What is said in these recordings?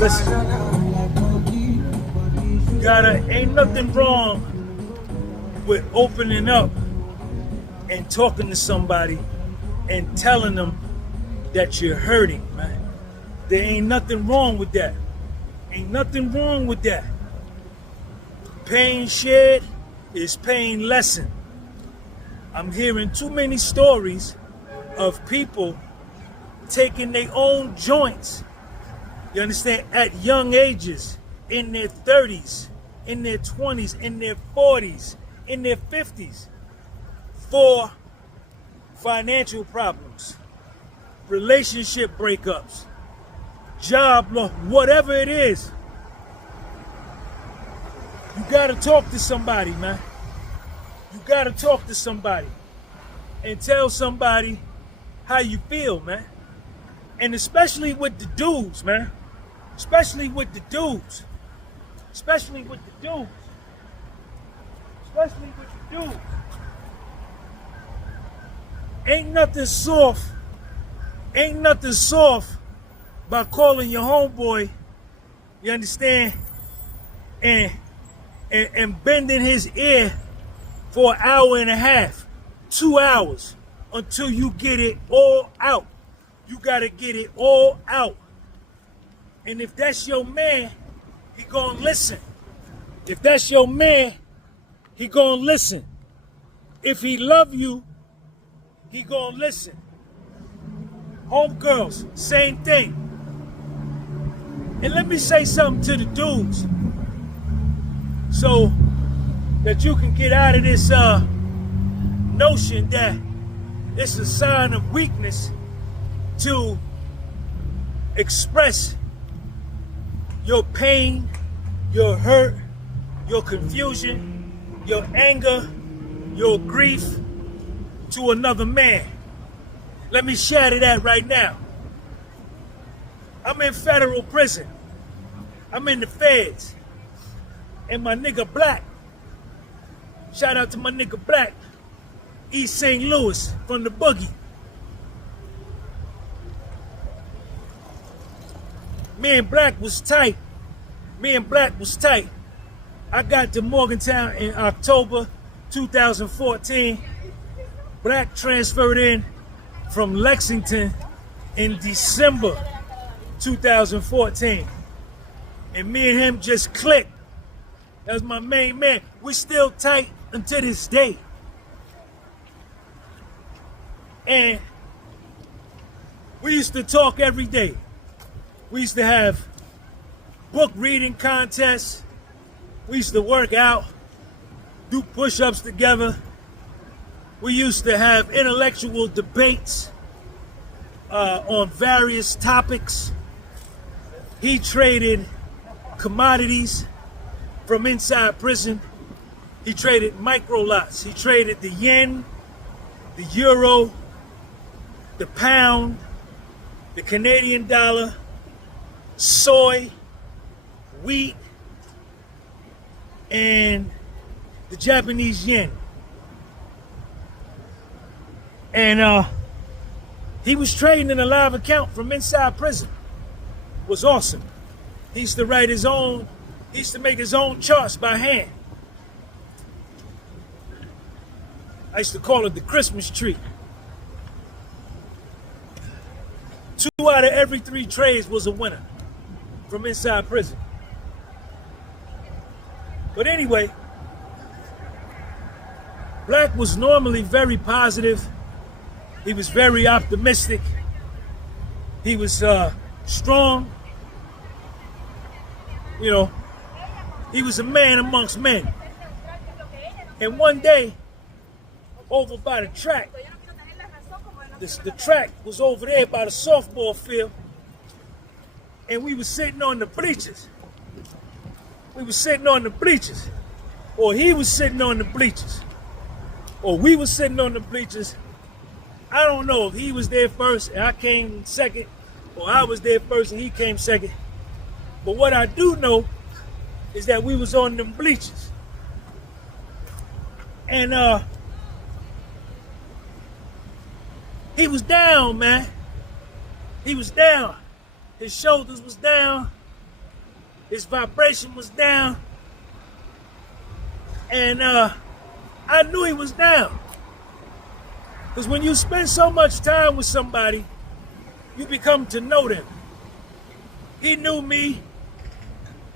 Listen, ain't nothing wrong with opening up and talking to somebody and telling them that you're hurting, man. There ain't nothing wrong with that. Ain't nothing wrong with that. Pain shared is pain lessened. I'm hearing too many stories of people taking their own joints, you understand, at young ages, in their 30s, in their 20s, in their 40s, in their 50s, for financial problems, relationship breakups, job loss, whatever it is. You gotta talk to somebody, man. You gotta talk to somebody and tell somebody how you feel, man. And especially with the dudes, man. Especially with the dudes. Especially with the dudes. Especially with the dudes. Ain't nothing soft. Ain't nothing soft by calling your homeboy, you understand, and bending his ear for an hour and a half, 2 hours, until you get it all out. You gotta get it all out. And if that's your man, he gonna listen. If that's your man, he gonna listen. If he love you, he gonna listen. Homegirls, same thing. And let me say something to the dudes, so that you can get out of this notion that it's a sign of weakness to express your pain, your hurt, your confusion, your anger, your grief to another man. Let me share that right now. I'm in federal prison. I'm in the feds. And my nigga Black, shout out to my nigga Black, East St. Louis from the Boogie. Me and Black was tight. I got to Morgantown in October 2014. Black transferred in from Lexington in December 2014. And me and him just clicked. That was my main man. We still tight until this day. And we used to talk every day. We used to have book reading contests. We used to work out, do push-ups together. We used to have intellectual debates on various topics. He traded commodities from inside prison. He traded micro lots. He traded the yen, the euro, the pound, the Canadian dollar, soy, wheat, and the Japanese yen. And he was trading in a live account from inside prison. It was awesome. He used to write his own, he used to make his own charts by hand. I used to call it the Christmas tree. 2 out of every 3 trades was a winner from inside prison. But anyway, Black was normally very positive. He was very optimistic. He was strong. You know, he was a man amongst men. And one day, over by the track, the track was over there by the softball field, and we were sitting on the bleachers. Or he was sitting on the bleachers. Or we were sitting on the bleachers. I don't know if he was there first and I came second, or I was there first and he came second. But what I do know is that we was on them bleachers. And he was down, man. He was down. His shoulders was down. His vibration was down. And I knew he was down. Because when you spend so much time with somebody, you become to know them. He knew me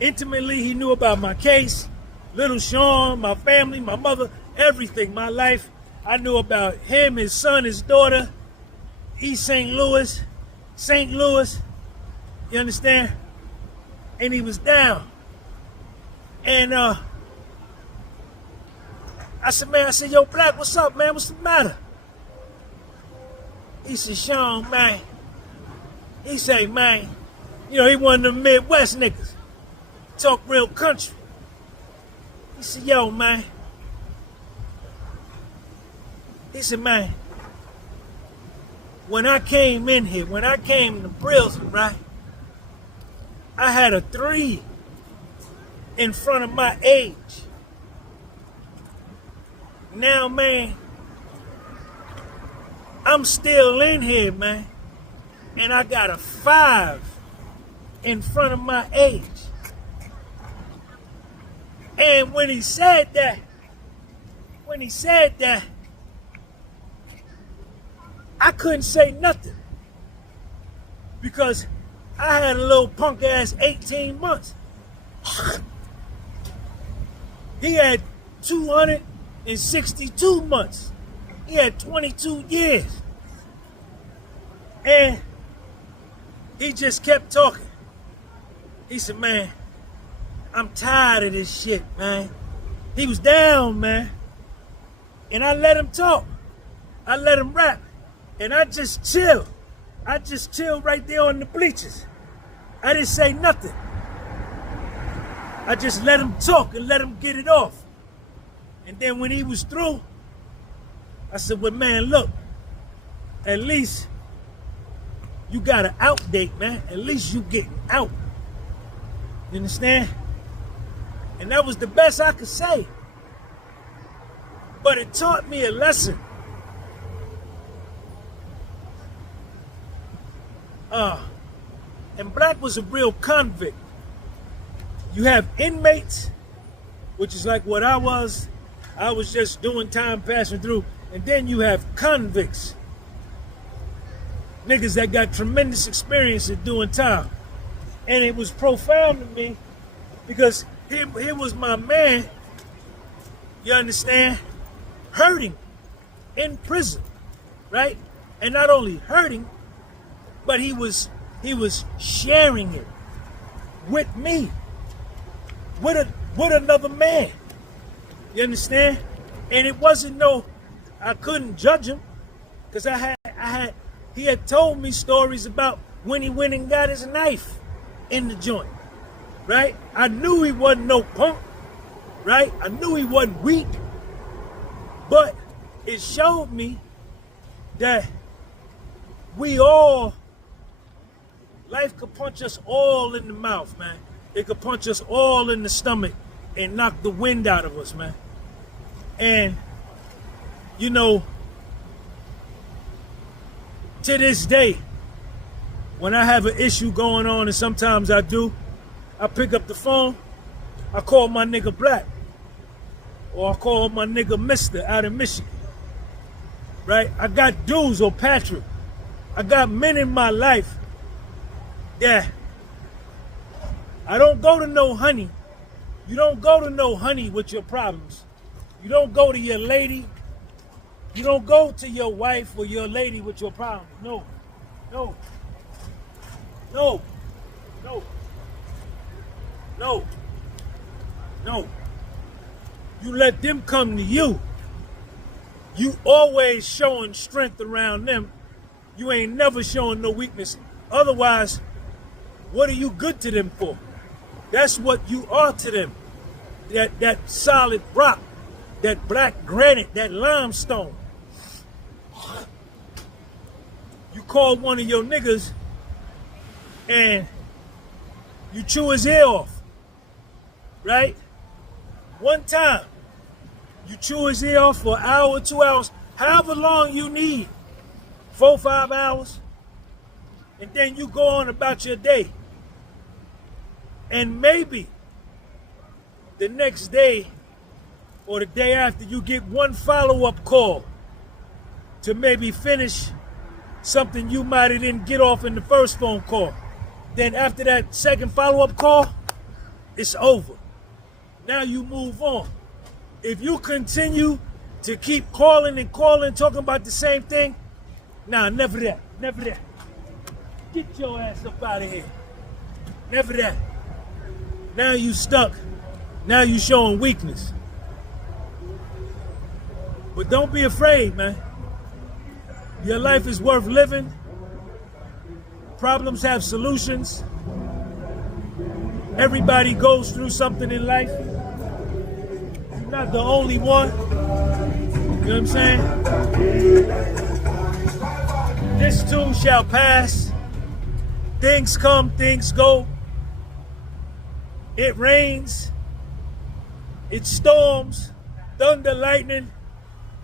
intimately. He knew about my case, little Sean, my family, my mother, everything, my life. I knew about him, his son, his daughter, East St. Louis, St. Louis. You understand? And he was down. And I said, yo, Black, what's up, man? What's the matter? He said, Sean, man. He said, man, you know, he one of them Midwest niggas. Talk real country. He said, yo, man. He said, man, when I came in here, when I came to prison, right, I had a 3 in front of my age. Now, man, I'm still in here, man, and I got a 5 in front of my age. And when he said that, I couldn't say nothing because I had a little punk ass 18 months. He had 262 months. He had 22 years. And he just kept talking. He said, man, I'm tired of this shit, man. He was down, man. And I let him talk. I let him rap. And I just chill. I just chilled right there on the bleachers. I didn't say nothing. I just let him talk and let him get it off. And then when he was through, I said, well, man, look, at least you got an out date, man. At least you getting out. You understand? And that was the best I could say. But it taught me a lesson. And Black was a real convict. You have inmates, which is like what I was. I was just doing time passing through. And then you have convicts. Niggas that got tremendous experience at doing time. And it was profound to me because here was my man, you understand, hurting in prison, right? And not only hurting, but he was sharing it with me, with another man. You understand? And it wasn't I couldn't judge him because he had told me stories about when he went and got his knife in the joint, right? I knew he wasn't no punk, right? I knew he wasn't weak, but it showed me that life could punch us all in the mouth, man. It could punch us all in the stomach and knock the wind out of us, man. And, you know, to this day, when I have an issue going on, and sometimes I do, I pick up the phone, I call my nigga Black, or I call my nigga Mister out in Michigan, right? I got dudes, or Patrick. I got men in my life that I don't go to no honey. You don't go to no honey with your problems. You don't go to your lady. You don't go to your wife or your lady with your problems. No, no, no, no, no, no. You let them come to you. You always showing strength around them. You ain't never showing no weakness. Otherwise, what are you good to them for? That's what you are to them. That solid rock, that black granite, that limestone. You call one of your niggas and you chew his ear off, right? One time, you chew his ear off for an hour, 2 hours, however long you need, 4, 5 hours, and then you go on about your day. And maybe the next day or the day after you get one follow-up call to maybe finish something you might have didn't get off in the first phone call. Then after that second follow-up call, it's over. Now you move on. If you continue to keep calling and calling, talking about the same thing, nah, never that, never that. Get your ass up out of here. Never that. Now you stuck. Now you showing weakness. But don't be afraid, man. Your life is worth living. Problems have solutions. Everybody goes through something in life. You're not the only one. You know what I'm saying? This too shall pass. Things come, things go. It rains. It storms, thunder, lightning,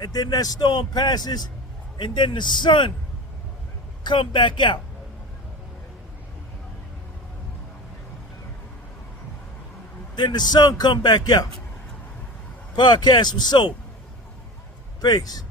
and then that storm passes, and then the sun come back out. Then the sun come back out. Podcast was sold. Peace.